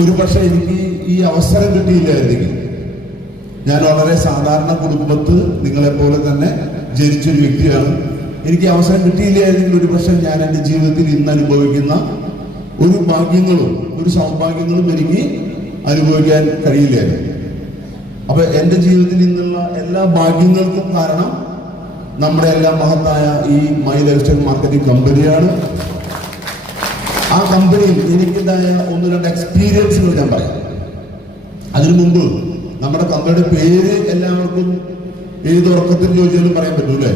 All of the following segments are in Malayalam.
ഒരു പക്ഷെ എനിക്ക് ഈ അവസരം കിട്ടിയില്ലായിരുന്നെങ്കിൽ, ഞാൻ വളരെ സാധാരണ കുടുംബത്ത് നിങ്ങളെപ്പോലെ തന്നെ ജനിച്ചൊരു വ്യക്തിയാണ്. എനിക്ക് അവസരം കിട്ടിയില്ലായിരുന്നെങ്കിൽ ഒരു പക്ഷെ ഞാൻ എൻ്റെ ജീവിതത്തിൽ ഇന്ന് അനുഭവിക്കുന്ന ഒരു ഭാഗ്യങ്ങളും ഒരു സൗഭാഗ്യങ്ങളും എനിക്ക് അനുഭവിക്കാൻ കഴിയില്ലായിരുന്നു. അപ്പൊ എൻ്റെ ജീവിതത്തിൽ ഇന്നുള്ള എല്ലാ ഭാഗ്യങ്ങൾക്കും കാരണം നമ്മുടെ എല്ലാം മഹത്തായ ഈ മൈ ലൈഫ് സ്റ്റൈൽ മാർക്കറ്റിംഗ് കമ്പനിയാണ്. ആ കമ്പനിയിൽ എനിക്കുണ്ടായ 1-2 എക്സ്പീരിയൻസുകൾ ഞാൻ പറയാം. അതിനു മുമ്പ് നമ്മുടെ കമ്പനിയുടെ പേര് എല്ലാവർക്കും ഏത് ഉറക്കത്തിൽ ചോദിച്ചാലും പറയാൻ പറ്റൂല്ലേ?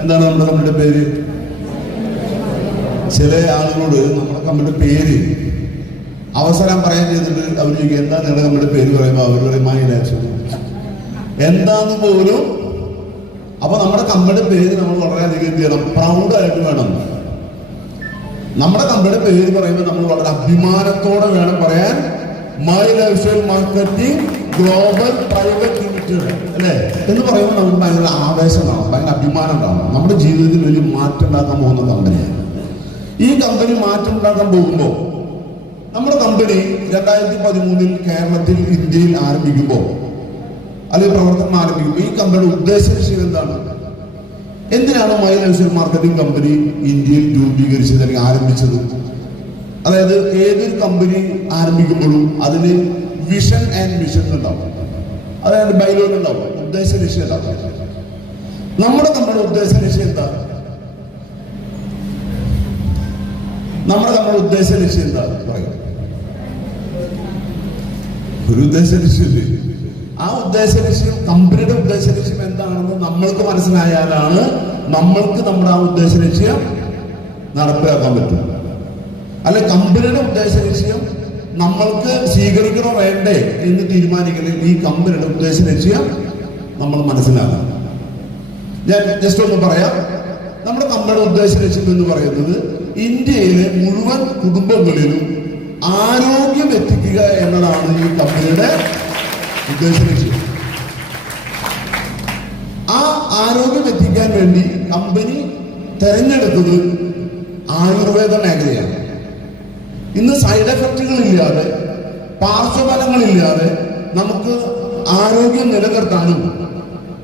എന്താണ് നമ്മുടെ കമ്പനിയുടെ പേര്? ചില ആളുകളോട് നമ്മുടെ കമ്പനിയുടെ പേര് അവസരം പറയാൻ ചെയ്തിട്ട് അവർ ചോദിക്കും എന്താ നിങ്ങളുടെ കമ്പനിയുടെ പേര് പറയുമ്പോൾ അവർ പറയും മൈ ലൈഫ് സ്റ്റൈൽ എന്താന്ന് പോലും. അപ്പൊ നമ്മുടെ കമ്പനിയുടെ പേര് നമ്മൾ വളരെയധികം എന്ത് ചെയ്യണം? പ്രൗഡായിട്ട് വേണം. നമ്മുടെ കമ്പനിയുടെ പേര് പറയുമ്പോൾ നമ്മൾ വളരെ അഭിമാനത്തോടെ വേണം പറയാൻ. My life style marketing global private limited അല്ലേ എന്ന് പറയുമ്പോൾ നമുക്ക് ഭയങ്കര ആവേശം ഉണ്ടാവും, ഭയങ്കര അഭിമാനം ഉണ്ടാവും. നമ്മുടെ ജീവിതത്തിൽ വലിയ മാറ്റം ഉണ്ടാക്കാൻ പോകുന്ന കമ്പനിയാണ്. ഈ കമ്പനി മാറ്റം ഉണ്ടാക്കാൻ പോകുമ്പോൾ നമ്മുടെ കമ്പനി 2013 കേരളത്തിൽ ഇന്ത്യയിൽ ആരംഭിക്കുമ്പോൾ അല്ലെങ്കിൽ പ്രവർത്തനം ആരംഭിക്കുമ്പോൾ ഈ കമ്പനിയുടെ ഉദ്ദേശ ലക്ഷ്യം എന്താണ്? എന്തിനാണ് my life style marketing company ഇന്ത്യയിൽ രൂപീകരിച്ചത് അല്ലെങ്കിൽ ആരംഭിച്ചത്? അതായത് ഏതൊരു കമ്പനി ആരംഭിക്കുമ്പോഴും അതിന് വിഷൻ ആൻഡ് മിഷൻ ഉണ്ടാവും, അതായത് ബൈലോഗ് ഉണ്ടാവും, ഉദ്ദേശ ലക്ഷ്യം ഉണ്ടാവും. നമ്മുടെ കമ്പനിയുടെ ഉദ്ദേശ ലക്ഷ്യം എന്താ? നമ്മുടെ ഉദ്ദേശ ലക്ഷ്യം എന്താ പറയാം? ഒരു ഉദ്ദേശ ലക്ഷ്യമില്ലേ? ആ ഉദ്ദേശ ലക്ഷ്യം, കമ്പനിയുടെ ഉദ്ദേശ ലക്ഷ്യം എന്താണെന്ന് നമ്മൾക്ക് മനസ്സിലായാലാണ് നമ്മൾക്ക് നമ്മുടെ ആ ഉദ്ദേശ ലക്ഷ്യം നടപ്പിലാക്കാൻ പറ്റും. അല്ലെ കമ്പനിയുടെ ഉദ്ദേശ ലക്ഷ്യം നമ്മൾക്ക് സ്വീകരിക്കണോ വേണ്ടേ എന്ന് തീരുമാനിക്കല് ഈ കമ്പനിയുടെ ഉദ്ദേശ ലക്ഷ്യം നമ്മൾ മനസ്സിലാക്കണം. ഞാൻ ജസ്റ്റ് ഒന്ന് പറയാം. നമ്മുടെ കമ്പനിയുടെ ഉദ്ദേശ ലക്ഷ്യം എന്ന് പറയുന്നത് ഇന്ത്യയിലെ മുഴുവൻ കുടുംബങ്ങളിലും ആരോഗ്യം എത്തിക്കുക എന്നതാണ് ഈ കമ്പനിയുടെ ഉദ്ദേശ ലക്ഷ്യം. ആ ആരോഗ്യം എത്തിക്കാൻ വേണ്ടി കമ്പനി തെരഞ്ഞെടുത്തത് ആയുർവേദ മേഖലയാണ്. ഇന്ന് സൈഡ് എഫക്റ്റുകളില്ലാതെ, പാർശ്വഫലങ്ങളില്ലാതെ നമുക്ക് ആരോഗ്യം നിലനിർത്താനും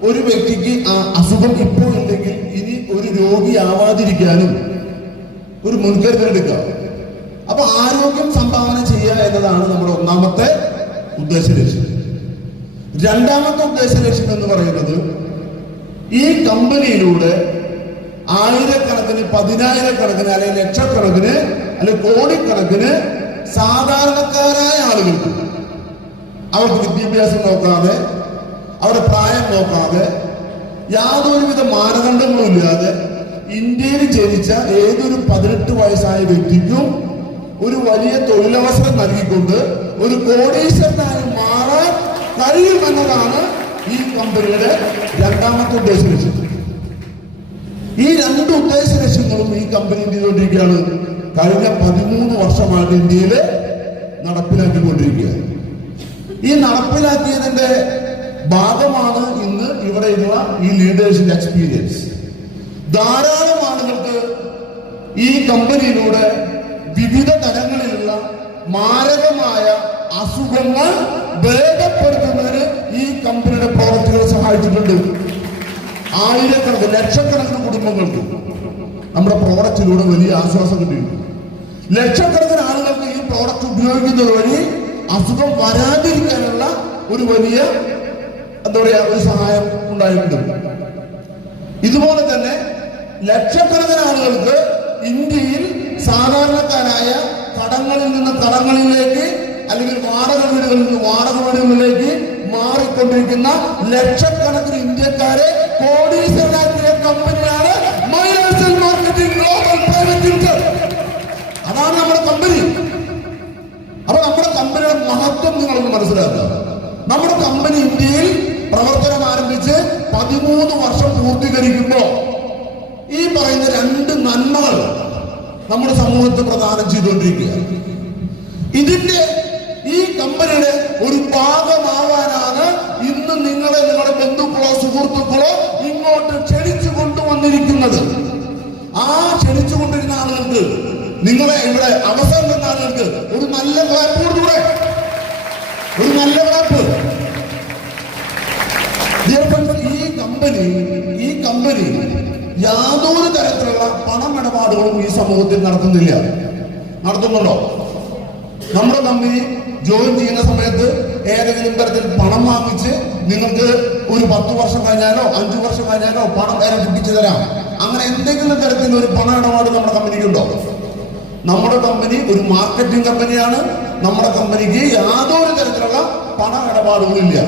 ഒരു വ്യക്തിക്ക് ആ അസുഖം ഇപ്പോൾ ഉണ്ടെങ്കിൽ ഇനി ഒരു രോഗിയാവാതിരിക്കാനും ഒരു മുൻകരുതലെടുക്കുക. അപ്പൊ ആരോഗ്യം സംഭാവന ചെയ്യുക എന്നതാണ് നമ്മുടെ ഒന്നാമത്തെ ഉദ്ദേശ ലക്ഷ്യം. രണ്ടാമത്തെ ഉദ്ദേശ ലക്ഷ്യം എന്ന് പറയുന്നത് ഈ കമ്പനിയിലൂടെ ആയിരക്കണക്കിന്, പതിനായിരക്കണക്കിന്, അല്ലെങ്കിൽ ലക്ഷക്കണക്കിന്, അല്ലെങ്കിൽ കോടിക്കണക്കിന് സാധാരണക്കാരായ ആളുകൾക്ക് അവർക്ക് വിദ്യാഭ്യാസം നോക്കാതെ, അവരുടെ പ്രായം നോക്കാതെ, യാതൊരുവിധ മാനദണ്ഡങ്ങളും ഇല്ലാതെ ഇന്ത്യയിൽ ജനിച്ച ഏതൊരു 18 വയസ്സായ വ്യക്തിക്കും ഒരു വലിയ തൊഴിലവസരം നൽകിക്കൊണ്ട് ഒരു കോടീശ്വരനായി മാറാൻ കഴിയുമെന്നതാണ് ഈ കമ്പനിയുടെ രണ്ടാമത്തെ ഉദ്ദേശ ലക്ഷ്യം. ഈ 2 ഉദ്ദേശ ലക്ഷ്യങ്ങളും ഈ കമ്പനി ചെയ്തുകൊണ്ടിരിക്കുകയാണ്. കഴിഞ്ഞ 13 വർഷമായിട്ട് ഇന്ത്യയിൽ നടപ്പിലാക്കിക്കൊണ്ടിരിക്കുക. ഈ നടപ്പിലാക്കിയതിന്റെ ഭാഗമാണ് ഇന്ന് ഇവിടെയുള്ള ഈ ലീഡേഴ്സിന്റെ എക്സ്പീരിയൻസ്. ധാരാളം ആളുകൾക്ക് ഈ കമ്പനിയിലൂടെ വിവിധ തരങ്ങളിലുള്ള മാരകമായ അസുഖങ്ങൾ ഭേദപ്പെടുത്തുന്നതിന് ഈ കമ്പനിയുടെ പ്രവർത്തികൾ സഹായിച്ചിട്ടുണ്ട്. ആയിരക്കണക്കിന്, ലക്ഷക്കണക്കിന് കുടുംബങ്ങൾക്ക് നമ്മുടെ പ്രോഡക്റ്റിലൂടെ വലിയ ആശ്വാസം കിട്ടിയിട്ടുണ്ട്. ലക്ഷക്കണക്കിന് ആളുകൾക്ക് ഈ പ്രോഡക്റ്റ് ഉപയോഗിക്കുന്നത് വഴി അസുഖം വരാതിരിക്കാനുള്ള ഒരു വലിയ എന്താ പറയാ ഒരു സഹായം ഉണ്ടായിട്ടുണ്ട്. ഇതുപോലെ തന്നെ ലക്ഷക്കണക്കിന് ആളുകൾക്ക് ഇന്ത്യയിൽ സാധാരണക്കാരായ കടങ്ങളിൽ നിന്ന് കടങ്ങളിലേക്ക്, അല്ലെങ്കിൽ വാടക വീടുകളിൽ നിന്ന് വാടക വീടുകളിലേക്ക് മാറിക്കൊണ്ടിരിക്കുന്ന ലക്ഷക്കണക്കിന് ഇന്ത്യക്കാരെ കോടീശ്വരനാക്കിയ കമ്പനിയാണ് my life style marketing global private limited. അതാണ് നമ്മുടെ കമ്പനി. അപ്പൊ നമ്മുടെ കമ്പനിയുടെ മഹത്വം നിങ്ങൾക്ക് മനസ്സിലാക്കുക. നമ്മുടെ കമ്പനി ഇന്ത്യയിൽ പ്രവർത്തനം ആരംഭിച്ച് 13 വർഷം പൂർത്തീകരിക്കുമ്പോൾ ഈ പറയുന്ന 2 നന്മകൾ നമ്മുടെ സമൂഹത്തെ പ്രദാനം ചെയ്തുകൊണ്ടിരിക്കുക. ഇതിന്റെ ഈ കമ്പനിയുടെ ഒരു ഭാഗമാവാനാണ് ഇന്ന് നിങ്ങളെ, നിങ്ങളുടെ ബന്ധുക്കളോ സുഹൃത്തുക്കളോ ഇങ്ങോട്ട് ക്ഷണിച്ചു കൊണ്ടുവന്നിരിക്കുന്നത്. ആ ക്ഷണിച്ചു കൊണ്ടിരുന്ന ആളുകൾക്ക്, നിങ്ങളെ ഇവിടെ അവസരം തന്ന ആളുകൾക്ക് ഒരു നല്ല ക്ലാപ്പ് കമ്പനി യാതൊരു തരത്തിലുള്ള പണമിടപാടുകളും ഈ സമൂഹത്തിൽ നടത്തുന്നുണ്ടോ? നമ്മുടെ കമ്പനി ജോയിൻ ചെയ്യുന്ന സമയത്ത് ഏതെങ്കിലും തരത്തിൽ പണം വാങ്ങിച്ച് നിങ്ങൾക്ക് ഒരു 10 വർഷം കഴിഞ്ഞാലോ 5 വർഷം കഴിഞ്ഞാലോ പണം ഇരട്ടിപ്പിച്ചു തരാം, അങ്ങനെ എന്തെങ്കിലും തരത്തിൽ ഒരു പണ ഇടപാട് നമ്മുടെ കമ്പനിക്കുണ്ടോ? നമ്മുടെ കമ്പനി ഒരു മാർക്കറ്റിംഗ് കമ്പനിയാണ്. നമ്മുടെ കമ്പനിക്ക് യാതൊരു തരത്തിലുള്ള പണ ഇടപാടുകളില്ല.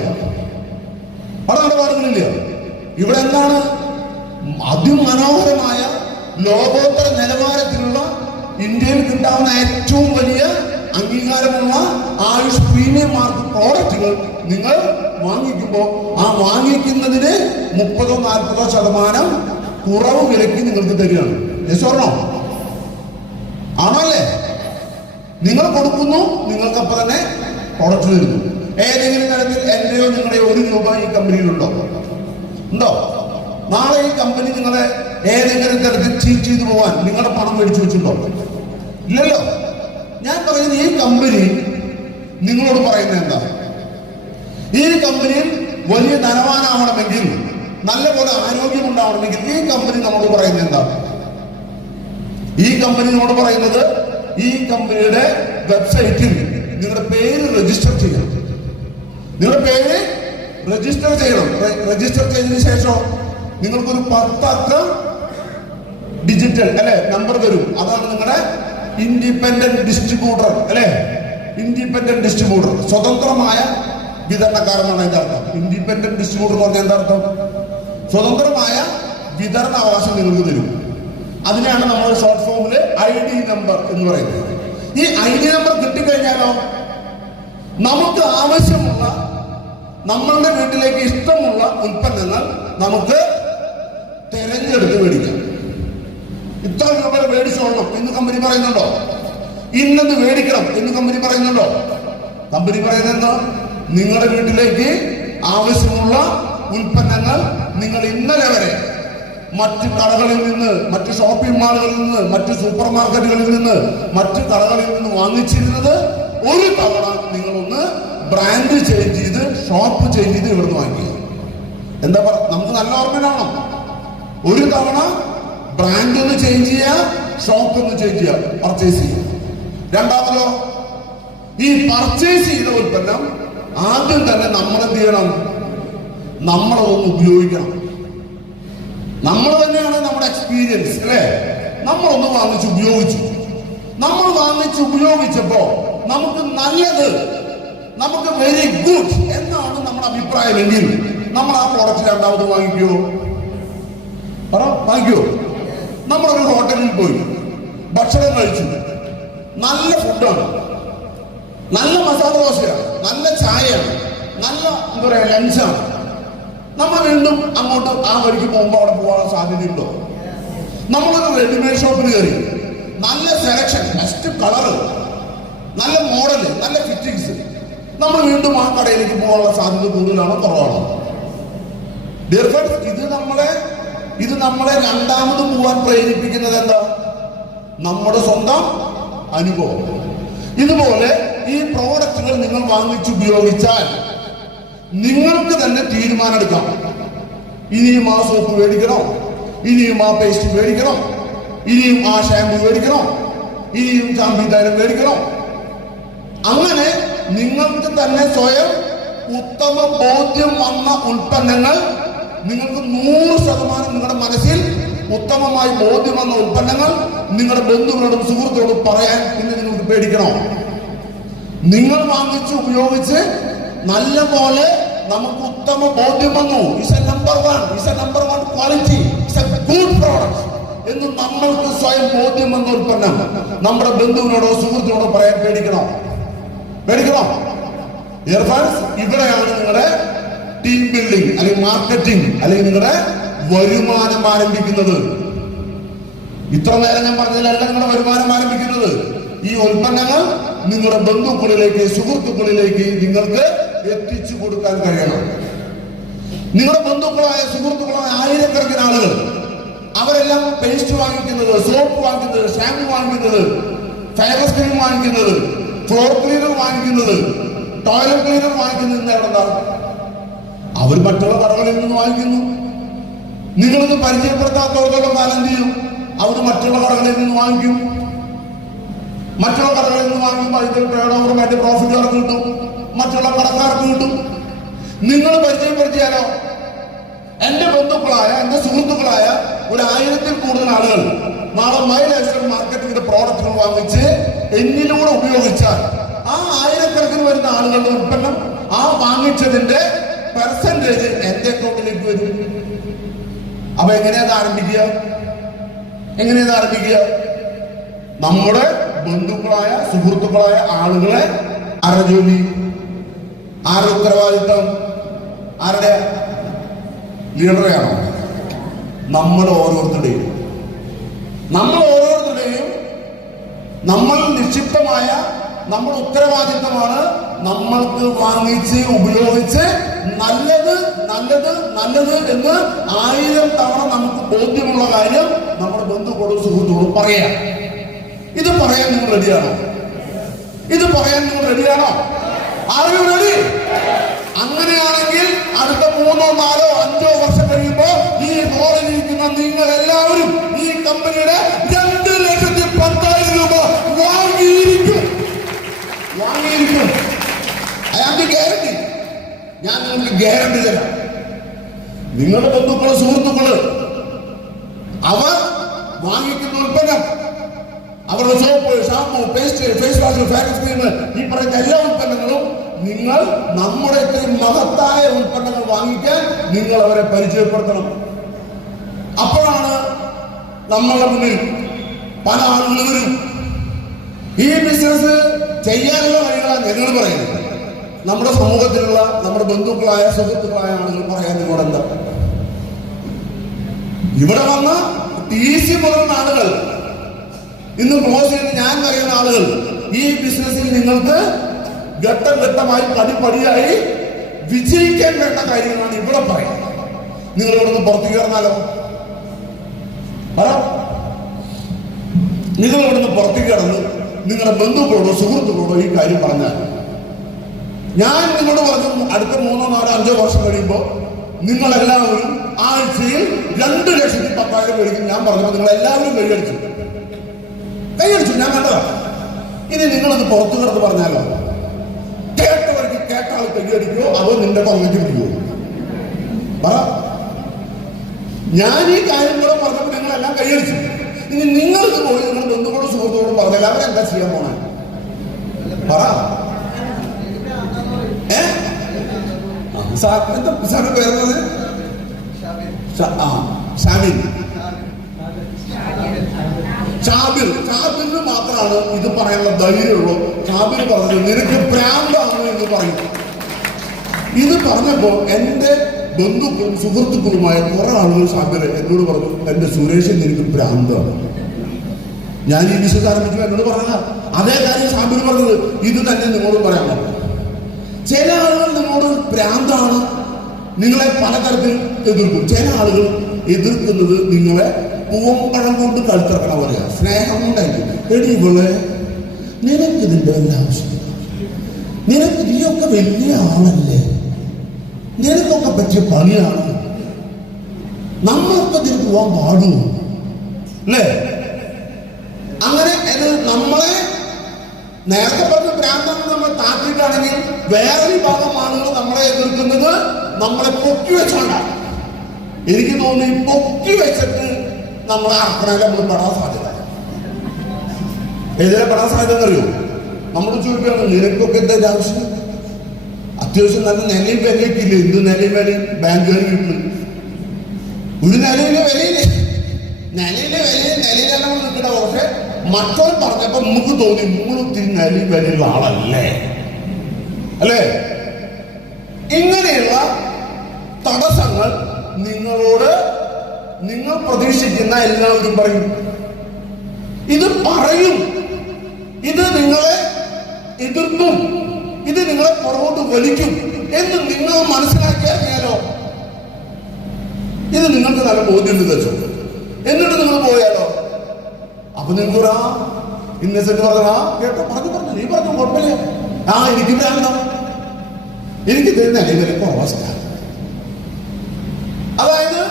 ഇവിടെ എന്താണ് അതിമനോഹരമായ ലോകോത്തര നിലവാരത്തിലുള്ള ഇന്ത്യയിൽ കിട്ടാവുന്ന ഏറ്റവും വലിയ അംഗീകാരമുള്ള ആയുഷ് പ്രീമിയം മാർക്ക് പ്രോഡക്റ്റുകൾ നിങ്ങൾ വാങ്ങിക്കുമ്പോൾ ആ വാങ്ങിക്കുന്നതിന് 30-40% കുറവ് വിലയ്ക്ക് നിങ്ങൾക്ക് തരികയാണ്. യെസ് ആണല്ലേ? നിങ്ങൾ കൊടുക്കുന്നു, നിങ്ങൾക്കപ്പം തന്നെ പ്രോഡക്റ്റ് തരുന്നു. ഏതെങ്കിലും തരത്തിൽ എന്റെയോ നിങ്ങളുടെയോ 1 രൂപ ഈ കമ്പനിയിലുണ്ടോ? നാളെ ഈ കമ്പനി നിങ്ങളെ ഏതെങ്കിലും തരത്തിൽ ചീറ്റ് ചെയ്തു പോവാൻ നിങ്ങളുടെ പണം മേടിച്ചു വെച്ചിട്ടുണ്ടോ? ഇല്ലല്ലോ. ഞാൻ പറയുന്നത് ഈ കമ്പനി നിങ്ങളോട് പറയുന്നത് എന്താ? ഈ കമ്പനിയിൽ വലിയ ധനവാനാവണമെങ്കിൽ, നല്ലപോലെ ആരോഗ്യം ഉണ്ടാവണമെങ്കിൽ ഈ കമ്പനി നമ്മോട് പറയുന്നത് എന്താ? ഈ കമ്പനി നമ്മോട് പറയുന്നത് ഈ കമ്പനിയുടെ വെബ്സൈറ്റിൽ നിങ്ങളുടെ പേര് രജിസ്റ്റർ ചെയ്യണം. രജിസ്റ്റർ ചെയ്തതിനു ശേഷം നിങ്ങൾക്കൊരു 10 അക്ക ഡിജിറ്റൽ നമ്പർ തരും. അതാണ് നിങ്ങളുടെ ഇൻഡിപെൻഡന്റ് ഡിസ്ട്രിബ്യൂട്ടർ സ്വതന്ത്രമായ വിതരണക്കാരനാണ് അതിന്റെ അർത്ഥം. ഇൻഡിപെൻഡന്റ് ഡിസ്ട്രിബ്യൂട്ടർ എന്ന് പറഞ്ഞാൽ എന്താ അർത്ഥം? സ്വതന്ത്രമായ വിതരണ അവകാശം നിങ്ങൾക്ക് തരും. അതിനെയാണ് നമ്മൾ ഷോർട്ട് ഫോമില് ID നമ്പർ എന്ന് പറയുന്നത്. ഈ ID നമ്പർ കിട്ടിക്കഴിഞ്ഞാലോ നമുക്ക് ആവശ്യമുള്ള, നമ്മളുടെ വീട്ടിലേക്ക് ഇഷ്ടമുള്ള ഉൽപ്പന്നങ്ങൾ നമുക്ക് തെരഞ്ഞെടുത്ത് മേടിക്കാം. ഇത്ര രൂപ മേടിച്ചോളണം എന്ന് കമ്പനി പറയുന്നുണ്ടോ? ഇന്നത് മേടിക്കണം എന്ന് കമ്പനി പറയുന്നുണ്ടോ? കമ്പനി പറയുന്നത് നിങ്ങളുടെ വീട്ടിലേക്ക് ആവശ്യമുള്ള ഉൽപ്പന്നങ്ങൾ നിങ്ങൾ ഇന്നലെ വരെ മറ്റ് കടകളിൽ നിന്ന്, മറ്റ് ഷോപ്പിംഗ് മാളുകളിൽ നിന്ന്, മറ്റ് സൂപ്പർ മാർക്കറ്റുകളിൽ നിന്ന്, മറ്റ് കടകളിൽ നിന്ന് വാങ്ങിച്ചിരുന്നത് ഒരു തവണ നിങ്ങളൊന്ന് ബ്രാൻഡ് ചേഞ്ച് ചെയ്ത്, ഷോപ്പ് ചേഞ്ച് ചെയ്ത് ഇവിടുന്ന് വാങ്ങിക്കുക. എന്താ പറയുക? നമുക്ക് നല്ല ഓർമ്മയിലാണോ? ഒരു തവണ ബ്രാൻഡ് ഒന്ന് ചേഞ്ച് ചെയ്യുക, ഷോപ്പ് ഒന്ന് ചേഞ്ച് ചെയ്യുക, പർച്ചേസ് ചെയ്യുക. രണ്ടാമതോ, ഈ പർച്ചേസ് ചെയ്ത ഉൽപ്പന്നം ആദ്യം തന്നെ നമ്മൾ എന്ത് ചെയ്യണം? നമ്മളതൊന്ന് ഉപയോഗിക്കണം. നമ്മൾ തന്നെയാണ് നമ്മുടെ എക്സ്പീരിയൻസ് നമ്മളൊന്ന് വാങ്ങിച്ച് ഉപയോഗിച്ചപ്പോ നമുക്ക് നല്ലത്, നമുക്ക് വെരി ഗുഡ് എന്നാണ് നമ്മുടെ അഭിപ്രായമെങ്കിൽ നമ്മൾ ആ പ്രോഡക്റ്റ് രണ്ടാമത് വാങ്ങിക്കുമോ? നമ്മളൊരു ഹോട്ടലിൽ പോയി ഭക്ഷണം കഴിച്ചു, നല്ല ഫുഡാണ്, നല്ല മസാല ദോശയാണ്, നല്ല ചായയാണ്, നല്ല എന്താ പറയാ ലഞ്ചാണ്. നമ്മൾ വീണ്ടും അങ്ങോട്ട് ആ വഴിക്ക് പോകുമ്പോൾ അവിടെ പോകാനുള്ള സാധ്യതയുണ്ടോ? നമ്മളൊരു റെഡിമെയ്ഡ് ഷോപ്പിൽ കയറി, നല്ല സെലക്ഷൻ, ബെസ്റ്റ് കളറ്, നല്ല മോഡല്, നല്ല ഫിറ്റിങ്സ്, നമ്മൾ വീണ്ടും ആ കടയിലേക്ക് പോകാനുള്ള സാധ്യത കൂടുതലാണോ കുറവാണോ? ഇത് നമ്മളെ രണ്ടാമത് പോവാൻ പ്രേരിപ്പിക്കുന്നത് എന്താ? നമ്മുടെ സ്വന്തം അനുഭവം. ഇതുപോലെ ഈ പ്രോഡക്റ്റുകൾ നിങ്ങൾ വാങ്ങിച്ചുപയോഗിച്ചാൽ നിങ്ങൾക്ക് തന്നെ തീരുമാനം എടുക്കാം. ഇനിയും ആ സോപ്പ് മേടിക്കണോ, ഇനിയും ആ പേസ്റ്റ് മേടിക്കണോ, ഇനിയും ആ ഷാമ്പു മേടിക്കണോ, ഇനിയും ചാമ്പി തൈലം മേടിക്കണോ. അങ്ങനെ നിങ്ങൾക്ക് തന്നെ സ്വയം ഉത്തമ ബോധ്യം വന്ന ഉൽപ്പന്നങ്ങൾ, നിങ്ങൾക്ക് 100% നിങ്ങളുടെ മനസ്സിൽ ഉത്തമമായി ബോധ്യം വന്ന ഉൽപ്പന്നങ്ങൾ നിങ്ങളുടെ ബന്ധുക്കളോടും സുഹൃത്തുക്കളോടും പറയാൻ പിന്നെ നിങ്ങൾക്ക് പേടിക്കണോ? നിങ്ങൾ വാങ്ങിച്ച് ഉപയോഗിച്ച് നല്ല പോലെ നമുക്ക് ഉത്തമ ബോധ്യം വന്നു, is A number one quality, is A good product എന്ന് നമ്മൾക്ക് സ്വയം ബോധ്യം വന്ന ഉൽപ്പന്നം നമ്മുടെ ബന്ധുവിനോടോ സുഹൃത്തിനോടോ പറയാൻ പേടിക്കണോ? ഇവിടെയാണ് നിങ്ങളുടെ ടീം ബിൽഡിംഗ് അല്ലെങ്കിൽ മാർക്കറ്റിംഗ് അല്ലെങ്കിൽ നിങ്ങളുടെ വരുമാനം ആരംഭിക്കുന്നത്. ഇത്ര നേരം ഞാൻ പറഞ്ഞതിലല്ല നിങ്ങളുടെ വരുമാനം ആരംഭിക്കുന്നത്. ഈ ഉൽപ്പന്നങ്ങൾ നിങ്ങളുടെ ബന്ധുക്കളിലേക്ക്, സുഹൃത്തുക്കളിലേക്ക് നിങ്ങൾക്ക് എത്തിച്ചു കൊടുക്കാൻ കഴിയണം. നിങ്ങളുടെ ബന്ധുക്കളായ, സുഹൃത്തുക്കളായ ആയിരക്കണക്കിന് ആളുകൾ അവരെല്ലാം പേസ്റ്റ് വാങ്ങിക്കുന്നത്, സോപ്പ് വാങ്ങിക്കുന്നത്, ഷാമ്പു വാങ്ങിക്കുന്നത്, ഫെയർ ക്രീം വാങ്ങിക്കുന്നത്, ഫ്ലോർ ക്ലീനർ വാങ്ങിക്കുന്നത്, ടോയ്ലറ്റ് ക്ലീനർ വാങ്ങിക്കുന്നത് എവിടെ? അവർ മറ്റുള്ള കടകളിൽ നിന്ന് വാങ്ങിക്കുന്നു. നിങ്ങളിത് പരിചയപ്പെടുത്താത്തോളം കാലം എന്ത് ചെയ്യും? അവർ മറ്റുള്ള കടകളിൽ നിന്ന് വാങ്ങിക്കും. മറ്റുള്ള കടകളിൽ നിന്ന് വാങ്ങിക്കുമ്പോൾ അതിന്റെ ടേൺ ഓവറുമായിട്ട് പ്രോഫിറ്റ് അവർക്ക് കിട്ടും, മറ്റുള്ള കടക്കാർക്ക് കിട്ടും. നിങ്ങൾ പരിചയപ്പെടുത്തിയാലോ? എന്റെ ബന്ധുക്കളായ, എന്റെ സുഹൃത്തുക്കളായ ഒരു 1000-ൽ കൂടുതൽ ആളുകൾ നാളെ മൈ ലൈഫ് സ്റ്റൈൽ മാർക്കറ്റിംഗിന്റെ പ്രോഡക്റ്റുകൾ വാങ്ങിച്ച് എന്നിലൂടെ ഉപയോഗിച്ചാൽ ആ 1000-കണക്കിന് വരുന്ന ആളുകളുടെ ഉൽപ്പന്നം, ആ വാങ്ങിച്ചതിന്റെ പെർസെന്റേജ് എന്റെ അക്കൗണ്ടിലേക്ക് വരും. അപ്പൊ എങ്ങനെയത് ആരംഭിക്കുക? നമ്മുടെ ബന്ധുക്കളായ, സുഹൃത്തുക്കളായ ആളുകളെ ആരുടെ ജോലി, ആരുടെ ഉത്തരവാദിത്വം, ആരുടെ? ലീഡറെയാണോ? നമ്മൾ ഓരോരുത്തരുടെയും നമ്മൾ നിക്ഷിപ്തമായ നമ്മുടെ ഉത്തരവാദിത്തമാണ്. നമ്മൾക്ക് വാങ്ങിച്ച് ഉപയോഗിച്ച് നല്ലത് എന്ന് 1000 തവണ നമുക്ക് ബോധ്യമുള്ള കാര്യം നമ്മുടെ ബന്ധുക്കളോടും സുഹൃത്തുക്കളോടും പറയാം. ഇത് പറയാൻ നിങ്ങൾ റെഡിയാണോ? Are you ready? അങ്ങനെയാണെങ്കിൽ അടുത്ത 3, 4, 5 വർഷം കഴിയുമ്പോൾ ഈ ഹോളിലിരിക്കുന്ന നിങ്ങൾ എല്ലാവരും ഈ കമ്പനിയുടെ 2,10,000 രൂപ വാങ്ങിയിരിക്കും. അയാൾക്ക് ഗ്യാരണ്ടി, ഞാൻ നിങ്ങൾക്ക് ഗ്യാരണ്ടി തരാം. നിങ്ങളുടെ ബന്ധുക്കള്, സുഹൃത്തുക്കള് അവർ വാങ്ങിക്കുന്ന ഉൽപ്പന്നം, അവരുടെ soap, shampoo, paste, face wash, ഫാക്സ് ക്രീം, ഈ പറയുന്ന എല്ലാ ഉൽപ്പന്നങ്ങളും നിങ്ങൾ നമ്മുടെ ഇത്രയും മഹത്തായ ഉൽപ്പന്നങ്ങൾ വാങ്ങിക്കാൻ നിങ്ങൾ അവരെ പരിചയപ്പെടുത്തണം. അപ്പോഴാണ് നമ്മളുടെ മുന്നിൽ പല ആളുകൾ വരും. ഈ ബിസിനസ് ചെയ്യാനുള്ള വഴികളാണ് ഞങ്ങൾ പറയുന്നത്. നമ്മുടെ സമൂഹത്തിലുള്ള നമ്മുടെ ബന്ധുക്കളായ, സുഹൃത്തുക്കളായ ആളുകൾ പറയാൻ നിങ്ങളോട് എന്താ? ഇവിടെ വന്ന ഈസി മുതലുള്ള ആളുകൾ, ഇന്ന് ക്ലോസ് ചെയ്ത് ഞാൻ പറയുന്ന ആളുകൾ, ഈ ബിസിനസ്സിൽ നിങ്ങൾക്ക് ഘട്ടം ഘട്ടമായി പടിപടിയായി വിജയിക്കാൻ വേണ്ട കാര്യങ്ങളാണ് ഇവിടെ പറയുന്നത്. നിങ്ങൾ ഇവിടെ നിന്ന് പുറത്തേക്ക് ഇറങ്ങാലോ? നിങ്ങൾ ഇവിടെ നിന്ന് പുറത്തേക്ക് ഇറങ്ങി നിങ്ങളുടെ ബന്ധുക്കളോടോ സുഹൃത്തുക്കളോടോ ഈ കാര്യം പറഞ്ഞാൽ, ഞാൻ നിങ്ങളോട് പറഞ്ഞു അടുത്ത 3, 4, 5 വർഷം കഴിയുമ്പോൾ നിങ്ങളെല്ലാവരും ആഴ്ചയിൽ 2,10,000 മേടിക്കും. ഞാൻ പറഞ്ഞപ്പോൾ നിങ്ങൾ എല്ലാവരും കൈയടിച്ചു. ഞാൻ കണ്ടതാ. ഇനി നിങ്ങളത് പുറത്തു കിടന്ന് പറഞ്ഞാലോ? കേട്ടവർക്ക് കേട്ടാൾ കൈയടിക്കോ അതോ നിന്റെ പങ്കു പിടിക്കുമോ? പറ. ഞാൻ ഈ കാര്യങ്ങളും പറഞ്ഞപ്പോൾ നിങ്ങളെല്ലാം കൈയടിച്ചു. ഇനി നിങ്ങൾക്ക് പോയി നിങ്ങൾ ബന്ധുക്കളോടും സുഹൃത്തുക്കളോടും പറഞ്ഞാൽ അവരെന്താ ചെയ്യാൻ പോണേ? പറ. സാറിന്റെ പേരുന്നത് ഷാബിറിന് മാത്രമാണ് ഇത് പറയാനുള്ള ധൈര്യമുള്ളൂ. ഷാബിർ പറഞ്ഞത് നിനക്ക് പ്രാന്താണ് എന്ന് പറയും. ഇത് പറഞ്ഞപ്പോ എന്റെ ബന്ധുക്കളും സുഹൃത്തുക്കളുമായ കുറെ ആളുകൾ ഷാബിർ എന്നോട് പറഞ്ഞു, എന്റെ സുരേഷൻ നിനക്ക് പ്രാന്താണ്. ഞാൻ ഈ ബിസിനസ് ആരംഭിച്ചു എന്നോട് പറഞ്ഞ അതേ കാര്യം ഷാബിർ പറഞ്ഞത് ഇത് തന്നെ നിങ്ങളോട് പറയാൻ പറഞ്ഞു. ചില ആളുകൾ നിങ്ങളോട് പ്രാന്താണ്, നിങ്ങളെ പലതരത്തിൽ എതിർക്കും. ചില ആളുകൾ എതിർക്കുന്നത് നിങ്ങളെ പൂവമ്പഴം കൊണ്ട് കഴുത്തിറക്കണ പോലെയാ, സ്നേഹം കൊണ്ടായിരിക്കും. എടി ഇവളെ, നിനക്കിതിന്റെ എല്ലാ ആവശ്യം, നിനക്ക് നീയൊക്കെ വലിയ ആളല്ലേ, നിനക്കൊക്കെ പറ്റിയ പണിയാണ്, നമ്മളൊക്കെ ഇതിന് പോവാൻ പാടുമോ അല്ലേ? അങ്ങനെ നമ്മളെ നേരത്തെ പറഞ്ഞ പ്രാന്താണ് നമ്മൾ താത്തിയിട്ടാണെങ്കിൽ വേറെ വിഭാഗം ആളുകൾ നമ്മളെ എതിർക്കുന്നത് നമ്മളെ പൊക്കി വെച്ചോണ്ടാണ്. എനിക്ക് തോന്നി പൊക്കി വെച്ചിട്ട് നമ്മളെ അർപ്പണയിൽ നമ്മൾ പെടാൻ സാധ്യത. ഏതിലെ പെടാൻ സാധ്യത എന്നറിയോ? നമ്മൾ ചോദിക്കുകയാണ് നിനക്കൊക്കെ എന്താ ആവശ്യം? അത്യാവശ്യം നല്ല നിലയും വിലയൊക്കെ ഇല്ല. എന്ത് നിലയും വിലയും ബാങ്കുകാർ വീട്ടിൽ ഒരു നിലയിലെ വിലയില്ലേ, നിലയിലെല്ലാം നമ്മൾ നിൽക്കണ്ട. പക്ഷെ മറ്റവൻ പറഞ്ഞപ്പോ നമുക്ക് തോന്നി മൂളൊത്തിരി നിലയും വിലയുള്ള ആളല്ലേ അല്ലേ? ഇങ്ങനെയുള്ള തടസ്സങ്ങൾ നിങ്ങളോട് നിങ്ങൾ പ്രതീക്ഷിക്കുന്ന എല്ലാവരും പറയും. ഇത് പറയും, ഇത് നിങ്ങളെ എതിർക്കും, ഇത് നിങ്ങളെ പുറകോട്ട് വലിക്കും എന്ന് നിങ്ങൾ മനസ്സിലാക്കിയാലോ? ഇത് നിങ്ങൾക്ക് നല്ല ബോധ്യം വെച്ചു. എന്നിട്ട് നിങ്ങൾ പോയാലോ? അപ്പൊ നിങ്ങൾക്ക് ഇന്നസെന്റ് പറഞ്ഞാ കേട്ടോ, പറഞ്ഞു നീ പറഞ്ഞു കുഴപ്പമില്ല. എനിക്ക് ഭ്രാന്തം, എനിക്ക് തരുന്ന അല്ലെങ്കിൽ കുറവസ്ഥ. അതായത്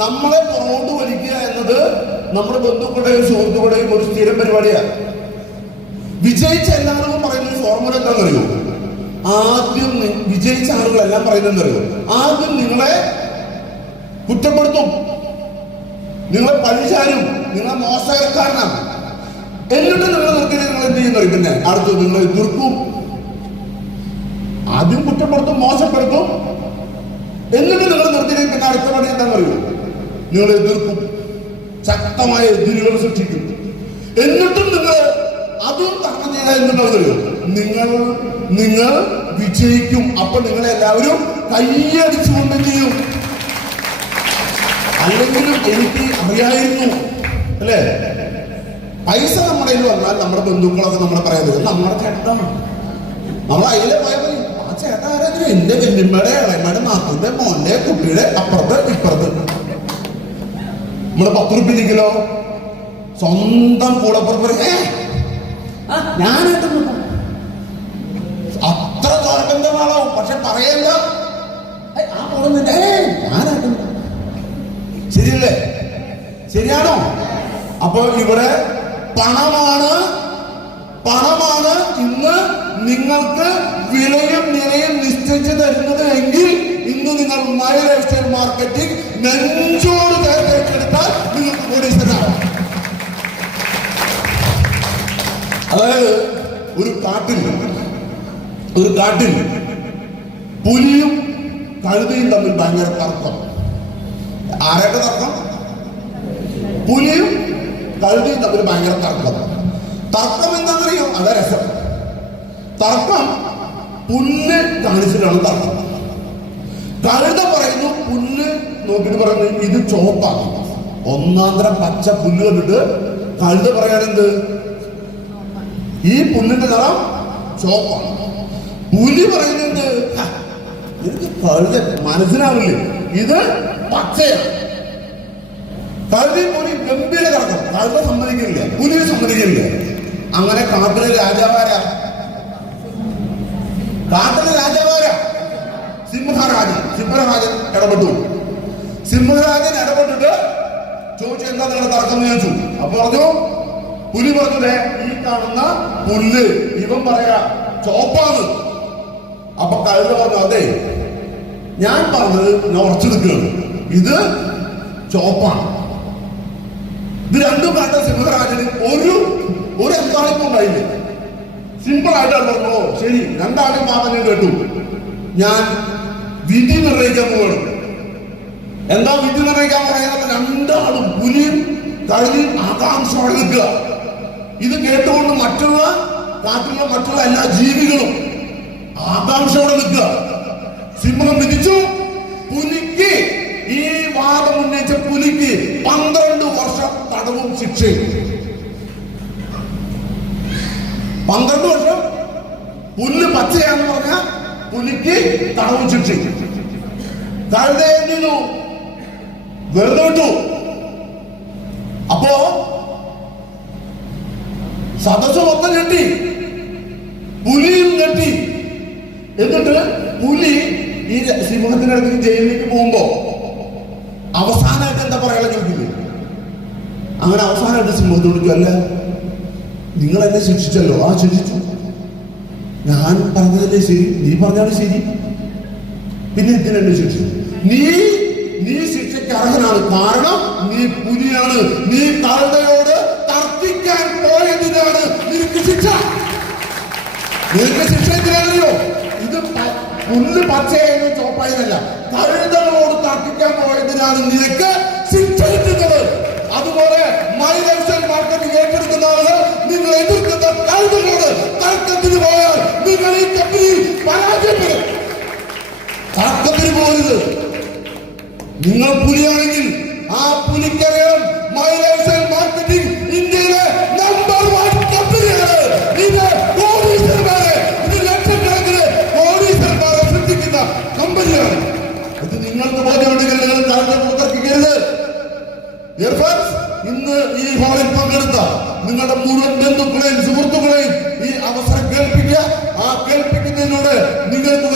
നമ്മളെ പുറകോട്ട് വലിക്കുക എന്നത് നമ്മുടെ ബന്ധുക്കളുടെയും സുഹൃത്തുക്കളുടെയും ഒരു സ്ഥിരം പരിപാടിയാണ്. വിജയിച്ച എല്ലാവരും പറയുന്ന ഒരു ഫോർമുല എന്താണെന്നറിയോ? ആദ്യം വിജയിച്ച ആളുകളെല്ലാം പറയുന്നതെന്നറിയോ? ആദ്യം നിങ്ങളെ കുറ്റപ്പെടുത്തും, നിങ്ങളെ പഴിച്ചാലും, നിങ്ങളെ മോശക്കാരനാണ്. എന്നിട്ട് നിങ്ങൾ നിർത്തി നിങ്ങൾ എന്ത് ചെയ്യുന്നറിയും? പിന്നെ അടുത്ത് നിങ്ങളെ എതിർക്കും. ആദ്യം കുറ്റപ്പെടുത്തും, മോശപ്പെടുത്തും, എന്നിട്ട് നിങ്ങൾ നിർത്തിയിട്ട് പിന്നെ അടുത്ത പണി എന്താണെന്നറിയോ? നിങ്ങൾ എതിർക്കും, ശക്തമായ എതിരുകൾ സൃഷ്ടിക്കും. എന്നിട്ടും നിങ്ങൾ അതും തരണം ചെയ്താൽ എന്തുണ്ടാവുന്നറിയോ? നിങ്ങൾ വിജയിക്കും. അപ്പൊ നിങ്ങളെ എല്ലാവരും കൈയടിച്ചുകൊണ്ട് ചെയ്യും. അല്ലെങ്കിലും എനിക്ക് അറിയായിരുന്നു അല്ലേ, പൈസ നമ്മുടെ കയ്യിൽ വന്നാൽ നമ്മുടെ ബന്ധുക്കളൊക്കെ നമ്മളെ പറയുന്നത് നമ്മുടെ ചേട്ടനാണ്. നമ്മൾ അതിലെ പോയപ്പോ ആ ചേട്ടൻ ആരായിരുന്നു? എന്റെ വല്യമ്മയുടെ, ഇളയമ്മയുടെ, നാത്തൂന്റെ, മോന്റെ, കുട്ടിയുടെ അപ്പുറത്ത് ഇപ്പുറത്ത്. നമ്മള് 10 രൂപയിലെങ്കിലോ സ്വന്തം കൂടപ്പുറത്ത് ഞാനായിട്ട് അത്ര ചോരബന്ധമാണാവും. പക്ഷെ പറയല്ല, ആ പോകുന്നില്ല, ഞാനായിട്ട്. ശരിയല്ലേ? ശരിയാണോ? അപ്പൊ ഇവിടെ പണമാണ് ഇന്ന് നിങ്ങൾക്ക് വിലയും നിലയും നിശ്ചയിച്ചു തരുന്നത് എങ്കിൽ ഇന്ന് നിങ്ങൾ മൈ ലൈഫ് സ്റ്റൈൽ മാർക്കറ്റിംഗ് നെഞ്ചോട് ചേർത്തെടുത്താൽ നിങ്ങൾക്ക് കോടീശ്വരനാണ്. അതായത് ഒരു കാട്ടിൽ പുലിയും കഴുതയും തമ്മിൽ ഭയങ്കര തർക്കം. ആരായിട്ട് തർക്കം? പുലിയും കഴുതയും തമ്മിൽ ഭയങ്കര തർക്കം. തർക്കം എന്താണെന്നറിയോ? അതാ രസം. തർക്കം പുല്ല് കാണിച്ചിട്ടാണ് തർക്കം. കഴുത പറയുന്നു, പുല്ല് നോക്കിയിട്ട് പറയുന്നു ഇത് ചുവപ്പാണ്. ഒന്നാന്തരം പച്ച പുല്ല് കണ്ടിട്ട് കഴുത പറയാനെന്ത്? ഈ പുല്ലിന്റെ നിറം ചുവപ്പാണ്. പുലി പറയുന്നത് എനിക്ക് കഴുത മനസ്സിലാവില്ലേ, ഇത് പച്ചയാണ്. കഴുതയും പുലി ഗംഭീര തർക്കം. കഴുത സമ്മതിക്കില്ല, പുലി സമ്മതിക്കില്ല. അങ്ങനെ കാട്ടിലെ രാജാവാരാ? സിംഹരാജൻ ഇടപെട്ടു. സിംഹരാജൻ ഇടപെട്ടിട്ട് ചോദിച്ചു, എന്താ നിങ്ങളുടെ തർക്കം എന്ന് ചോദിച്ചു. അപ്പൊ പറഞ്ഞു, പുലി പറഞ്ഞത് ഈ കാണുന്ന പുല്ല് ഇവൻ പറയാ ചോപ്പാണ്. അപ്പൊ കഴുത പറഞ്ഞു, അതെ ഞാൻ പറഞ്ഞത് ഞാൻ ഉറച്ചു നിൽക്കുകയാണ്, ഇത് ചോപ്പാണ്. ഇത് രണ്ടും കണ്ട സിംഹരാജന് ഒരു എന്താണിപ്പോ ഉണ്ടായില്ല. സിമ്പിൾ ആയിട്ട് പറഞ്ഞോ, ശരി രണ്ടാളും വാദനം കേട്ടു, ഞാൻ വിധി നിർണ്ണയിക്കാൻ പോകണം. എന്താ വിധി നിർണ്ണയിക്കാൻ പറയുന്നത്? രണ്ടാളും പുലിയും കഴുതിയും ആകാംക്ഷയോടെ നിൽക്കുക. ഇത് കേട്ടുകൊണ്ട് കാട്ടിലുള്ള മറ്റുള്ള എല്ലാ ജീവികളും ആകാംക്ഷയോടെ നിൽക്കുക. സിംഹം വിധിച്ചു, പുലിക്ക്, ഈ വാദം ഉന്നയിച്ച പുലിക്ക് 12 വർഷം തടവും ശിക്ഷയും. 12 വർഷം. പുല്ല് പച്ചയാന്ന് പറഞ്ഞ പുലിക്ക് തടവും ശിക്ഷയും. കഴുതയെ നിന്നു വെറുതെ വിട്ടു. അപ്പോ സദസ്സ് മൊത്തം ഞെട്ടി, പുലിയും ഞെട്ടി. എന്നിട്ട് പുലി ഈ സിംഹത്തിന്റെ അടുത്ത് ജയിലിലേക്ക് പോകുമ്പോ അവസാനമായിട്ട് എന്താ പറയാനുള്ള ചോദിക്കുന്നത്? അങ്ങനെ അവസാനമായിട്ട് സിംഹത്തോട് ചോദിച്ചു, അല്ല നിങ്ങൾ എന്നെ ശിക്ഷിച്ചല്ലോ. ആ ശിക്ഷിച്ചു, ഞാൻ പറഞ്ഞതല്ലേ ശരി, നീ പറഞ്ഞാലും ശരി, പിന്നെ എന്തിനെന്നെ ശിക്ഷിച്ചു? നീ ശിക്ഷയ്ക്ക് അർഹനാണ്, കാരണം നീ പുലിയാണ്. നീ കഴുതയോട് തർക്കിക്കാൻ പോയതിനാണ് നിനക്ക് ശിക്ഷ. നിനക്ക് ശിക്ഷ എന്തിനാണല്ലോ? ഇത് പുല്ല് പച്ചയായിരുന്നു ചോപ്പായതല്ല, കഴുതകളോട് തർക്കിക്കാൻ പോയതിനാണ് നിനക്ക് ശിക്ഷ കിട്ടുന്നത്. അതുപോലെ മൈ ലൈഫ് സ്റ്റൈൽ മാർക്കറ്റിംഗ് ഏറ്റെടുക്കുന്ന ആളുകൾ നിങ്ങൾ എതിർക്കുന്ന കഴുതകളോട് തർക്കത്തിന് പോയാൽ നിങ്ങൾ ഈ കമ്പനിയിൽ പരാജയപ്പെടും. തർക്കത്തിന് പോകരുത്. നിങ്ങൾ പുലിയാണെങ്കിൽ ആ പുലിക്കറിയാം മൈ ലൈഫ് സ്റ്റൈൽ മാർക്കറ്റിംഗ് ഇന്ത്യയിലെ നമ്പർ 1 കമ്പനിയാണ്. ഇത് കോടീശ്വരന്മാരെ, ഇത് ലക്ഷക്കണക്കിന് കോടീശ്വരന്മാരെ സൃഷ്ടിക്കുന്ന കമ്പനിയാണ്. ഇത് നിങ്ങൾക്ക് ബോധ്യമുണ്ടെങ്കിൽ നിങ്ങൾ തർക്കിക്കരുത്. ഇന്ന് ഈ ഹാളിൽ പങ്കെടുത്ത നിങ്ങളുടെ മുഴുവൻ ബന്ധുക്കളെയും സുഹൃത്തുക്കളെയും ഈ അവസരം കേൾപ്പിക്കുക. ആ കേൾപ്പിക്കുന്നതിലൂടെ നിങ്ങൾക്ക്